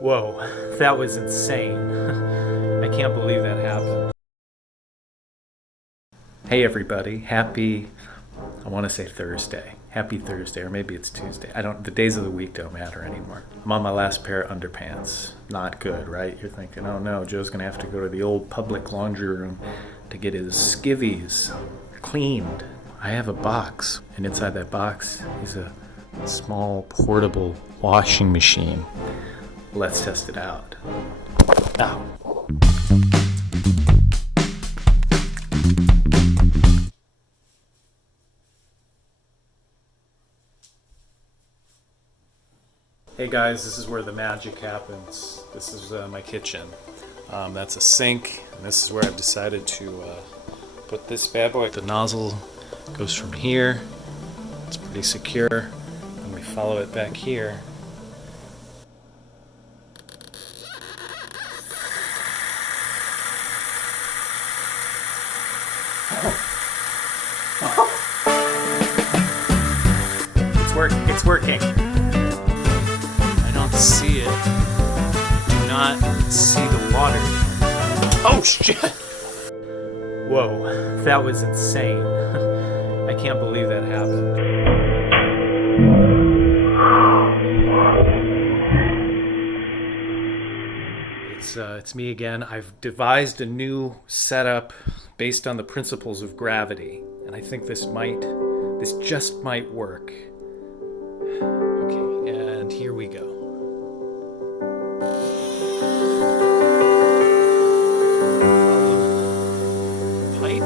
Whoa, that was insane. I can't believe that happened. Hey everybody, I want to say Thursday. Happy Thursday, or maybe it's Tuesday. The days of the week don't matter anymore. I'm on my last pair of underpants. Not good, right? You're thinking, oh no, Joe's gonna have to go to the old public laundry room to get his skivvies cleaned. I have a box, and inside that box is a small portable washing machine. Let's test it out. Ow. Hey guys, this is where the magic happens. This is my kitchen. That's a sink, and this is where I've decided to put this bad boy. The nozzle goes from here. It's pretty secure, and we follow it back here. It's working. I don't see it. Do not see the water. Oh shit! Whoa, that was insane. I can't believe that happened. It's me again. I've devised a new setup based on the principles of gravity, and I think this just might work. Okay, and here we go. Pipe.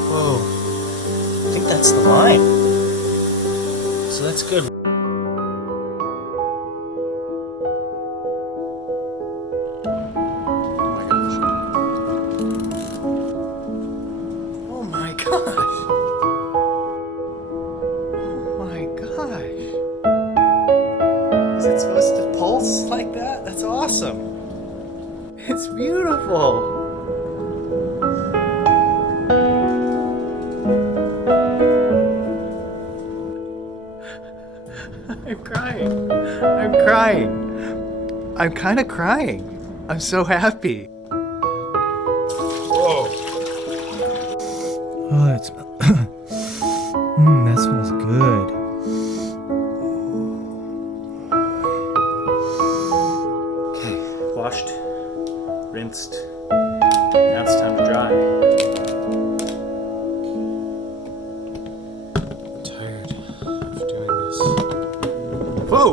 Whoa, I think that's the line. So that's good. Oh my gosh. Is it supposed to pulse like that? That's awesome. It's beautiful. I'm crying. I'm kind of crying. I'm so happy. Whoa. Oh, that smells. That smells good. Okay, washed, rinsed. Now it's time to dry. I'm tired of doing this. Whoa!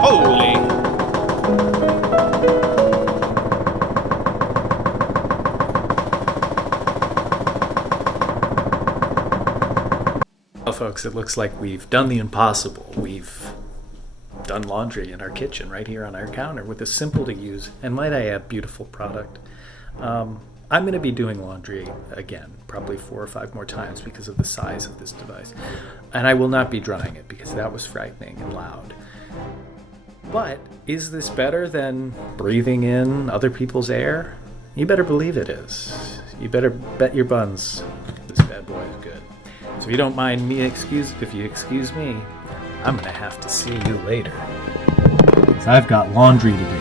Holy! Well, folks, it looks like we've done the impossible. We've done laundry in our kitchen right here on our counter with a simple to use, and might I add, beautiful product. I'm going to be doing laundry again, probably 4 or 5 more times because of the size of this device. And I will not be drying it because that was frightening and loud. But is this better than breathing in other people's air? You better believe it is. You better bet your buns this bad boy is good. So if you don't mind me, if you excuse me, I'm gonna have to see you later. 'Cause I've got laundry to do.